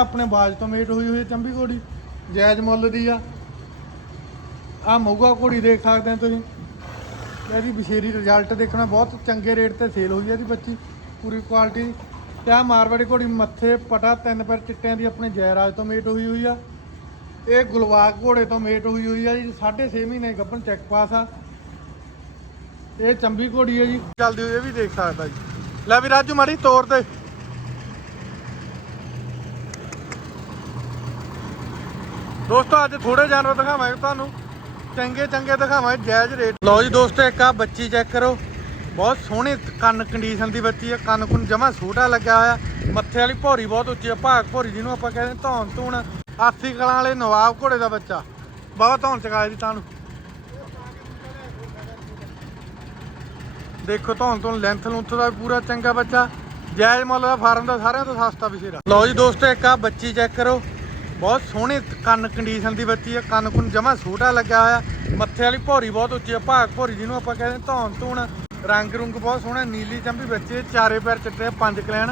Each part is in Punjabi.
ਆਪਣੇ ਬਾਜ ਤੋਂ ਮੇਟ ਹੋਈ ਹੋਈ ਚੰਬੀ ਘੋੜੀ ਜਾਇਜ਼ ਮੁੱਲ ਦੀ ਆ। ਆ ਮੋਗਾ ਘੋੜੀ ਦੇਖ ਸਕਦੇ ਆ ਤੁਸੀਂ। ਇਹਦੀ ਬਸ਼ੇਰੀ ਰਿਜ਼ਲਟ ਦੇਖਣਾ ਬਹੁਤ ਚੰਗੇ ਰੇਟ ਤੇ ਸੇਲ ਹੋਈ ਹੈ ਇਹਦੀ ਬੱਚੀ, ਪੂਰੀ ਕੁਆਲਿਟੀ ਦੀ। ਤੇ ਆ ਮਾਰਵਾੜੀ ਘੋੜੀ ਮੱਥੇ, ਪਟਾ, ਤਿੰਨ ਪੈਰ ਚਿੱਟਿਆਂ ਦੀ ਆਪਣੇ ਜੈਰਾਜ ਤੋਂ ਮੇਟ ਹੋਈ ਹੋਈ ਆ। ਇਹ ਗੁਲਵਾਗ ਘੋੜੇ ਤੋਂ ਮੇਟ ਹੋਈ ਹੋਈ ਆ ਜੀ 6.5 ਮਹੀਨੇ ਗੱਭਣ ਚੈੱਕ ਪਾਸ ਆ। ਇਹ ਚੰਬੀ ਘੋੜੀ ਆ ਜੀ। ਚੱਲਦੀ ਹੋਈ ਇਹ ਵੀ ਦੇਖ ਸਕਦਾ ਜੀ। ਲੈ ਵੀ ਰਾਜੂ, ਮਾੜੀ ਤੋਰ ਦੇ ਦੋਸਤੋ, ਅੱਜ ਥੋੜੇ ਜਾਨਵਰ ਦਿਖਾਵਾਂਗੇ ਤੁਹਾਨੂੰ। ਚੰਗੇ ਚੰਗੇ ਦਿਖਾਵਾਂਗੇ, ਜਾਇਜ਼ ਰੇਟ। ਲਓ ਜੀ ਦੋਸਤੋ, ਇੱਕ ਆ ਬੱਚੀ ਚੈੱਕ ਕਰੋ। ਬਹੁਤ ਸੋਹਣੀ ਕੰਨ ਕੰਡੀਸ਼ਨ ਦੀ ਬੱਚੀ ਹੈ ਕੰਨ ਕੁੰਨ ਜਮਾ ਛੋਟਾ ਲੱਗਿਆ ਹੋਇਆ। ਮੱਥੇ ਵਾਲੀ ਭੌਰੀ ਬਹੁਤ ਉੱਚੀ ਹੈ ਭਾਗ ਭੌਰੀ ਜਿਹਨੂੰ ਆਪਾਂ ਕਹਿੰਦੇ ਧੌਣ ਧੂਣ। ਆਸੀ ਕਲਾਂ ਵਾਲੇ ਨਵਾਬ ਘੋੜੇ ਦਾ ਬੱਚਾ। ਬਹੁਤ ਧੌਣ ਚਕਾਇਆ ਜੀ ਤੁਹਾਨੂੰ। ਦੇਖੋ, ਧੌਣ ਤੋਂ ਲੈਂਥ ਲੁੰਥ ਦਾ ਵੀ ਪੂਰਾ ਚੰਗਾ ਬੱਚਾ। ਜਾਇਜ਼ ਮੁੱਲ ਦਾ ਫਾਰਮ ਦਾ ਸਾਰਿਆਂ ਤੋਂ ਸਸਤਾ ਵਿਸ਼ੇਰਾ ਲਓ ਜੀ ਦੋਸਤੋ, ਇੱਕ ਆ ਬੱਚੀ ਚੈੱਕ ਕਰੋ। ਬਹੁਤ ਸੋਹਣੇ ਕੰਨ ਕੰਡੀਸ਼ਨ ਦੀ ਬੱਚੀ ਆ, ਕੰਨ ਕੁੰਨ ਜਮਾ ਛੋਟਾ ਲੱਗਿਆ ਹੋਇਆ। ਮੱਥੇ ਵਾਲੀ ਭੌਰੀ ਬਹੁਤ ਉੱਚੀ ਆ, ਭਾਗ ਭੌਰੀ ਜਿਹਨੂੰ ਆਪਾਂ ਕਹਿੰਦੇ ਧੌਣ ਧੂਣ। ਰੰਗ ਰੁੰਗ ਬਹੁਤ ਸੋਹਣਾ, ਨੀਲੀ ਚੰਬੀ ਬੱਚੇ ਚਾਰੇ ਪੈਰ ਚਿੱਟੇ ਪੰਜ ਕਲੈਣ।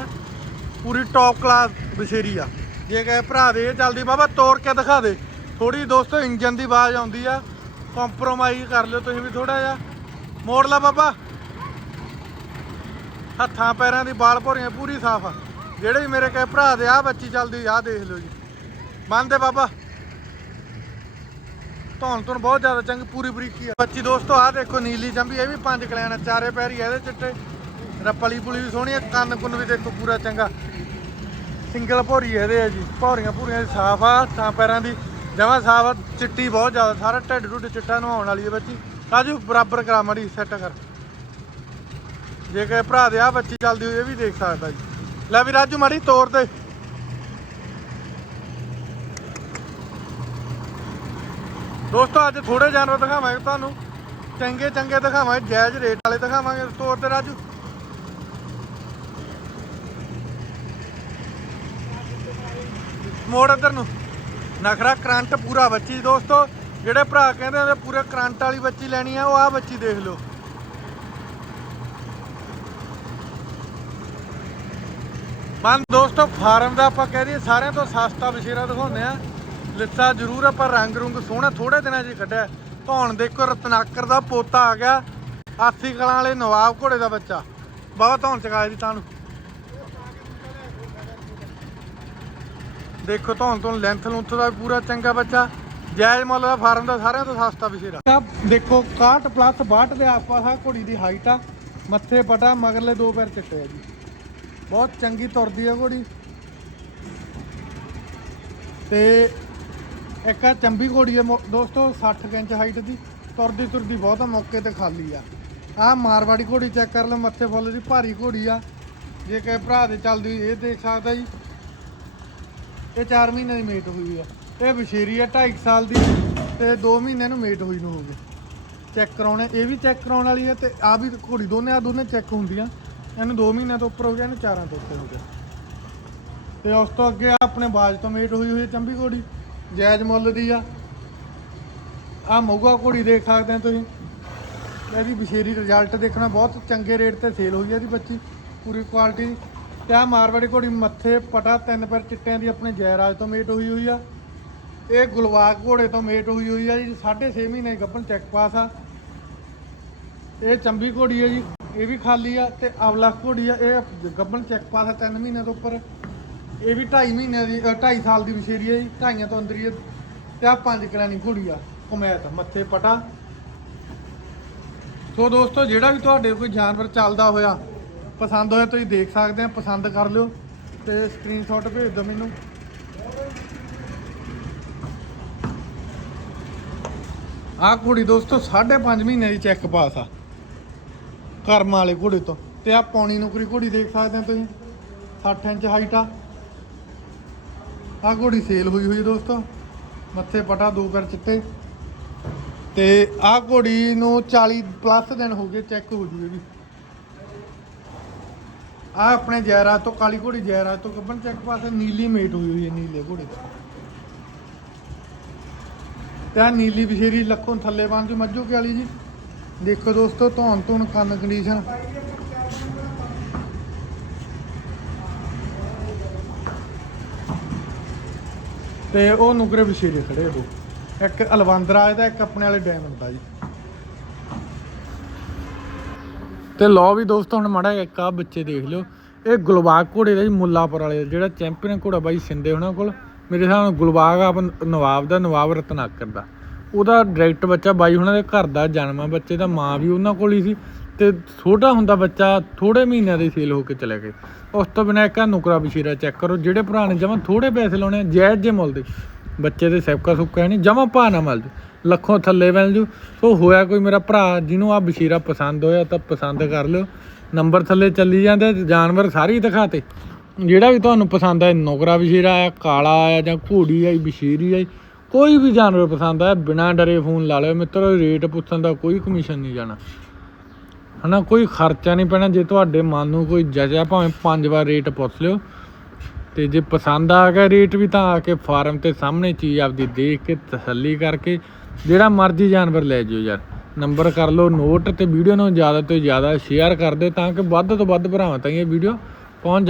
ਪੂਰੀ ਟੌਪ ਕਲਾਸ ਬਸ਼ੇਰੀ ਆ। ਜੇ ਕਹੇ ਭਰਾ ਦੇ ਇਹ ਚੱਲਦੀ, ਬਾਬਾ ਤੋੜ ਕੇ ਦਿਖਾ ਦੇ। ਥੋੜੀ ਦੋਸਤੋ ਇੰਜਨ ਦੀ ਆਵਾਜ਼ ਆਉਂਦੀ ਆ। ਕੰਪਰੋਮਾਈਜ਼ ਕਰ ਲਿਓ ਤੁਸੀਂ ਵੀ ਥੋੜਾ ਜਿਹਾ। ਮੋੜ ਲਾ ਬਾਬਾ। ਹੱਥਾਂ ਪੈਰਾਂ ਦੀ ਬਾਲ ਭੋਰੀਆਂ ਪੂਰੀ ਸਾਫ਼ ਆ। ਜਿਹੜੇ ਵੀ ਮੇਰੇ ਕਹੇ ਭਰਾ ਦੇ ਆ ਬੱਚੀ ਚੱਲਦੀ ਆ ਦੇਖ ਲਿਓ ਜੀ। ਮੰਨਦੇ ਬਾਬਾ। ਧੌਣ ਧੁਣ ਬਹੁਤ ਜ਼ਿਆਦਾ ਚੰਗੀ ਪੂਰੀ ਬਰੀਕੀ ਆ। ਬੱਚੀ ਦੋਸਤੋ ਆ ਦੇਖੋ ਨੀਲੀ ਚੰਬੀ ਇਹ ਵੀ ਪੰਜ ਕਲਿਆਣ ਆ, ਚਾਰੇ ਪੈਰੀ ਇਹਦੇ ਚਿੱਟੇ। ਰੱਪਲੀ ਪੁਲੀ ਵੀ ਸੋਹਣੀ ਆ ਕੰਨ ਕੁੰਨ ਵੀ ਦੇਖੋ ਪੂਰਾ ਚੰਗਾ। ਸਿੰਗਲ ਭੋਰੀ ਇਹਦੇ ਆ ਜੀ। ਭੌਰੀਆਂ ਭੂਰੀਆਂ ਸਾਫ਼ ਆ ਤਾਂ ਪੈਰਾਂ ਦੀ ਜਮਾਂ ਸਾਫ਼ ਆ ਚਿੱਟੀ ਬਹੁਤ ਜ਼ਿਆਦਾ ਸਾਰਾ ਢਿੱਡ ਢੁੱਡ ਚਿੱਟਾ ਨਹਾਉਣ ਵਾਲੀ ਹੈ ਬੱਚੀ। ਰਾਜੂ ਬਰਾਬਰ ਕਰਾ ਮੜੀ ਸੈੱਟ ਕਰ। ਜੇ ਕਿ ਭਰਾ ਦੇ ਆ ਬੱਚੀ ਚੱਲਦੀ ਹੋਈ ਇਹ ਵੀ ਦੇਖ ਸਕਦਾ ਜੀ। ਲੈ ਵੀ ਰਾਜੂ ਮਾੜੀ ਤੋਰ ਦੇ। ਦੋਸਤੋ, ਅੱਜ ਥੋੜੇ ਜਾਨਵਰ ਦਿਖਾਵਾਂਗੇ ਤੁਹਾਨੂੰ। ਚੰਗੇ ਚੰਗੇ ਦਿਖਾਵਾਂਗੇ, ਜਾਇਜ਼ ਰੇਟ ਵਾਲੇ ਦਿਖਾਵਾਂਗੇ ਸਟੋਰ ਤੇ ਰਾਜੂ। ਮੋੜ ਇੱਧਰ ਨੂੰ। ਨਖਰਾ ਕਰੰਟ ਪੂਰਾ ਬੱਚੀ, ਦੋਸਤੋ। ਜਿਹੜੇ ਭਰਾ ਕਹਿੰਦੇ ਉਹਦੇ ਪੂਰੇ ਕਰੰਟ ਵਾਲੀ ਬੱਚੀ ਲੈਣੀ ਆ, ਉਹ ਆ ਬੱਚੀ ਦੇਖ ਲਓ। ਮਨ, ਦੋਸਤੋ, ਫਾਰਮ ਦਾ ਆਪਾਂ ਕਹਿ ਦਈਏ, ਸਾਰਿਆਂ ਤੋਂ ਸਸਤਾ ਬਸ਼ੀਰਾ ਦਿਖਾਉਂਦੇ ਆ। ਲਿੱਤਾ ਜ਼ਰੂਰ ਆ ਪਰ ਰੰਗ ਰੁੰਗ ਸੋਹਣਾ ਥੋੜੇ ਦਿਨਾਂ 'ਚ ਕੱਢਿਆ ਧੌਣ ਦੇਖੋ ਰਤਨਾਕਰ ਦਾ ਪੋਤਾ ਆ ਗਿਆ ਆਸੀ ਕਲਾਂ ਵਾਲੇ ਨਵਾਬ ਘੋੜੇ ਦਾ ਬੱਚਾ। ਬਹੁਤ ਧੌਣ ਚਕਾਇਆ ਜੀ ਤੁਹਾਨੂੰ ਦੇਖੋ ਧੌਣ ਤੋਂ ਲੈਂਥ ਲੁੰਥ ਦਾ ਪੂਰਾ ਚੰਗਾ ਬੱਚਾ। ਜਾਇਜ਼ ਮੁੱਲ ਦਾ ਫਾਰਮ ਦਾ ਸਾਰਿਆਂ ਤੋਂ ਸਸਤਾ ਬਸ਼ੀਰਾ ਦੇਖੋ 61 ਪਲੱਸ 62 ਦੇ ਆਸ-ਪਾਸ ਆ ਘੋੜੀ ਦੀ ਹਾਈਟ ਆ। ਮੱਥੇ ਪਟਾ ਮਗਰਲੇ ਦੋ ਪੈਰ ਚਿੱਟੇ ਆ ਜੀ। ਬਹੁਤ ਚੰਗੀ ਤੁਰਦੀ ਆ ਘੋੜੀ। ਤੇ ਇੱਕ ਆ ਚੰਬੀ ਘੋੜੀ ਆ ਮੋ- ਦੋਸਤੋ 60 ਕੁ ਇੰਚ ਹਾਈਟ ਦੀ। ਤੁਰਦੀ ਤੁਰਦੀ ਬਹੁਤ ਆ, ਮੌਕੇ ਤੇ ਖਾਲੀ ਆ। ਆ ਮਾਰਵਾੜੀ ਘੋੜੀ ਚੈੱਕ ਕਰ ਲਓ, ਮੱਥੇ ਫੁੱਲ ਦੀ ਭਾਰੀ ਘੋੜੀ ਆ। ਜੇ ਕਿਸੇ ਭਰਾ ਦੇ ਚੱਲਦੀ ਹੋਈ, ਇਹ ਦੇਖ ਸਕਦਾ ਜੀ। ਇਹ 4 ਮਹੀਨੇ ਦੀ ਮੇਟ ਹੋਈ ਆ। ਇਹ ਬਸ਼ੇਰੀ ਆ 2.5 ਸਾਲ ਦੀ। ਤੇ 2 ਮਹੀਨੇ ਨੂੰ ਮੇਟ ਹੋਈ ਨੂੰ ਹੋ ਗਏ। ਚੈੱਕ ਕਰਾਉਣੇ, ਇਹ ਵੀ ਚੈੱਕ ਕਰਾਉਣ ਵਾਲੀ ਹੈ ਤੇ ਆ ਵੀ ਘੋੜੀ ਦੋਨੇ, ਆ ਦੋਨੇ ਚੈੱਕ ਹੁੰਦੀਆਂ। ਇਹਨੂੰ 2 ਮਹੀਨਿਆਂ ਤੋਂ ਉੱਪਰ ਹੋ ਗਿਆ, ਇਹਨੂੰ 4 ਤੋਂ ਉੱਪਰ ਹੋ ਗਿਆ। ਤੇ ਉਸ ਤੋਂ ਅੱਗੇ ਆਹ ਆਪਣੇ ਬਾਜ ਤੋਂ ਮੇਟ ਹੋਈ ਹੋਈ ਹੈ ਚੰਬੀ ਘੋੜੀ। ਜਾਇਜ਼ ਮੁੱਲ ਦੀ ਆ। ਆ ਮੋਗਾ ਘੋੜੀ ਦੇਖ ਸਕਦੇ ਆ ਤੁਸੀਂ। ਇਹਦੀ ਬਸ਼ੇਰੀ ਰਿਜ਼ਲਟ ਦੇਖਣਾ ਬਹੁਤ ਚੰਗੇ ਰੇਟ ਤੇ ਸੇਲ ਹੋਈ ਆ ਇਹਦੀ ਬੱਚੀ, ਪੂਰੀ ਕੁਆਲਿਟੀ ਦੀ ਤੇ ਆ ਮਾਰਵਾੜੀ ਘੋੜੀ ਮੱਥੇ ਪਟਾ, ਤਿੰਨ ਪੈਰ ਚਿੱਟਿਆਂ ਦੀ ਆਪਣੇ ਜੈਰਾਜ ਤੋਂ ਮੇਟ ਹੋਈ ਹੋਈ ਆ। ਇਹ ਗੁਲਵਾਗ ਘੋੜੇ ਤੋਂ ਮੇਟ ਹੋਈ ਹੋਈ ਆ ਜੀ 6.5 ਮਹੀਨੇ ਗੱਭਣ ਚੈੱਕ ਪਾਸ ਆ। ਇਹ ਚੰਬੀ ਘੋੜੀ ਆ ਜੀ, ਇਹ ਵੀ ਖਾਲੀ ਆ ਤੇ ਅਵਲਾ ਘੋੜੀ ਆ, ਇਹ ਗੱਭਣ ਚੈੱਕ ਪਾਸ ਆ 3 ਮਹੀਨਿਆਂ ਤੋਂ ਉੱਪਰ। ਇਹ ਵੀ 2.5 ਮਹੀਨੇ ਦੀ 2.5 ਸਾਲ ਦੀ ਵਿਸ਼ੇਰੀ ਹੈ ਜੀ, ਢਾਈਆਂ ਤੋਂ ਅੰਦਰ ਹੀ ਹੈ ਤੇ ਆ ਪੰਜ ਕਲਾਨੀ ਘੋੜੀ ਆ, ਕਮੈਤ, ਮੱਥੇ ਪਟਾ। ਸੋ ਦੋਸਤੋ, ਜਿਹੜਾ ਵੀ ਤੁਹਾਡੇ ਕੋਈ ਜਾਨਵਰ ਚੱਲਦਾ ਹੋਇਆ, ਪਸੰਦ ਹੋਇਆ ਤੁਸੀਂ ਦੇਖ ਸਕਦੇ ਆ, ਪਸੰਦ ਕਰ ਲਿਓ ਤੇ ਸਕਰੀਨਸ਼ਾਟ ਭੇਜ ਦਿਓ ਮੈਨੂੰ। ਆਹ ਘੋੜੀ ਦੋਸਤੋ 5.5 ਮਹੀਨੇ ਦੀ ਚੈੱਕ ਪਾਸ ਆ, ਕਰਮ ਵਾਲੇ ਘੋੜੇ ਤੋਂ। ਤੇ ਆ ਪੌਣੀ ਨੁਕਰੀ ਘੋੜੀ ਦੇਖ ਸਕਦੇ ਆ ਤੁਸੀਂ 60 ਇੰਚ ਹਾਈਟ ਆ। ਆ ਘੋੜੀ ਸੇਲ ਹੋਈ ਹੋਈ ਦੋਸਤੋ। ਮੱਥੇ ਪਟਾ, ਦੋ ਪੈਰ ਚਿੱਟੇ। ਤੇ ਆ ਘੋੜੀ ਨੂੰ 40 ਪਲੱਸ ਦਿਨ ਹੋ ਗਏ ਚੈੱਕ ਹੋ ਜੂ ਇਹ ਆ ਆਪਣੇ ਜੈਰਾਜ ਤੋਂ, ਕਾਲੀ ਘੋੜੀ ਜੈਰਾਜ ਤੋਂ ਕੱਬਣ ਚੈੱਕ ਪਾਸੇ ਨੀਲੀ ਮੇਟ ਹੋਈ ਹੋਈ ਹੈ, ਨੀਲੇ ਘੋੜੇ ਤੋਂ। ਤੇ ਆਹ ਨੀਲੀ ਬਸ਼ੇਰੀ ਲੱਖੋਂ ਥੱਲੇ ਬੰਨ ਜੂ, ਮੱਝੋ ਕੇ ਵਾਲੀ ਜੀ। ਦੇਖੋ ਦੋਸਤੋ ਧੌਣ ਧੌਣ ਕੰਨ ਕੰਡੀਸ਼ਨ ਤੇ ਉਹ ਨੁਕਰੇ ਬਸ਼ੀਰੇ ਖੜੇ ਉਹ ਇੱਕ ਅਲਵੰਦਰਾ ਇਹਦਾ, ਇੱਕ ਆਪਣੇ ਵਾਲੇ ਡੈਮ ਹੁੰਦਾ ਜੀ। ਤੇ ਲੋ ਵੀ ਦੋਸਤੋ, ਹੁਣ ਮਾੜਾ ਇੱਕ ਆ ਬੱਚੇ ਦੇਖ ਲਿਓ। ਇਹ ਗੁਲਬਾਗ ਘੋੜੇ ਦਾ ਜੀ, ਮੁੱਲਾਪੁਰ ਵਾਲੇ ਜਿਹੜਾ ਚੈਂਪੀਅਨ ਘੋੜਾ ਬਾਈ ਸਿੰਦੇ ਉਹਨਾਂ ਕੋਲ। ਮੇਰੇ ਹਿਸਾਬ ਨਾਲ ਗੁਲਬਾਗ ਆ ਨਵਾਬ ਦਾ, ਨਵਾਬ ਰਤਨਾਕਰ ਦਾ। ਉਹਦਾ ਡਾਇਰੈਕਟ ਬੱਚਾ ਬਾਈ ਉਹਨਾਂ ਦੇ ਘਰ ਦਾ, ਜਨਮ ਆ ਬੱਚੇ ਦਾ, ਮਾਂ ਵੀ ਉਹਨਾਂ ਕੋਲ ਹੀ ਸੀ। ਤੇ ਛੋਟਾ ਹੁੰਦਾ ਬੱਚਾ ਥੋੜੇ ਮਹੀਨਿਆਂ ਦੇ ਸੇਲ ਹੋ ਕੇ ਚਲੇ ਗਏ। ਉਸ ਤੋਂ ਬਿਨਾਂ ਇੱਕ ਆ ਨੁਕਰਾ ਬਸ਼ੀਰਾ ਚੈੱਕ ਕਰੋ ਜਿਹੜੇ ਭਰਾ ਨੇ ਜਮਾਂ ਥੋੜੇ ਪੈਸੇ ਲਾਉਣੇ ਆ, ਜਾਇਜ਼ ਜੇ ਮੁੱਲ ਦੇ। ਬੱਚੇ ਦੇ ਸੈਪਕਾ ਸੁੱਕਾ ਨਹੀਂ ਜਮਾਂ ਭਾਅ ਨਾ ਮਿਲ ਜੂ ਲੱਖੋਂ ਥੱਲੇ ਮਿਲ ਜੂ ਸੋ ਹੋਇਆ ਕੋਈ ਮੇਰਾ ਭਰਾ ਜਿਹਨੂੰ ਆ ਬਸ਼ੀਰਾ ਪਸੰਦ ਹੋਇਆ ਤਾਂ ਪਸੰਦ ਕਰ ਲਿਓ। ਨੰਬਰ ਥੱਲੇ ਚੱਲੀ ਜਾਂਦੇ ਜਾਨਵਰ ਸਾਰੇ ਹੀ ਦਿਖਾਤੇ। ਜਿਹੜਾ ਵੀ ਤੁਹਾਨੂੰ ਪਸੰਦ ਆਏ ਨੁਕਰਾ ਬਸ਼ੀਰਾ ਆ ਕਾਲਾ ਆ ਜਾਂ ਘੋੜੀ ਆਈ ਬਸ਼ੀਰੀ ਆਈ ਕੋਈ ਵੀ ਜਾਨਵਰ ਪਸੰਦ ਆਇਆ ਬਿਨਾਂ ਡਰੇ ਫੋਨ ਲਾ ਲਿਓ। ਮਿੱਤਰੋ ਰੇਟ ਪੁੱਛਣ ਦਾ ਕੋਈ ਕਮਿਸ਼ਨ ਨਹੀਂ ਜਾਣਾ। ਹਨਾ, ਕੋਈ ਖਰਚਾ ਨਹੀਂ ਪੈਣਾ, ਜੇ ਤੁਹਾਡੇ ਮਨ ਨੂੰ ਕੋਈ ਜਜਾ ਭਾਵੇਂ ਪੰਜ ਵਾਰ ਰੇਟ ਪੁੱਛ ਲਿਓ। ਤੇ ਜੇ ਪਸੰਦ ਆ ਗਿਆ ਰੇਟ ਵੀ ਤਾਂ ਆ ਕੇ ਫਾਰਮ ਤੇ ਸਾਹਮਣੇ ਚੀਜ਼ ਆਪਦੀ ਦੇਖ ਕੇ ਤਸੱਲੀ ਕਰਕੇ ਜਿਹੜਾ ਮਰਜ਼ੀ ਜਾਨਵਰ ਲੈ ਜਿਓ ਯਾਰ। ਨੰਬਰ ਕਰ ਲਓ, ਨੋਟ ਤੇ ਵੀਡੀਓ ਨੂੰ ਜ਼ਿਆਦਾ ਤੋਂ ਜ਼ਿਆਦਾ ਸ਼ੇਅਰ ਕਰ ਦਿਓ ਤਾਂ ਕਿ ਵੱਧ ਤੋਂ ਵੱਧ ਭਰਾਵਾਂ ਤਾਈਂ ਇਹ ਵੀਡੀਓ ਪਹੁੰਚ ਜਾ-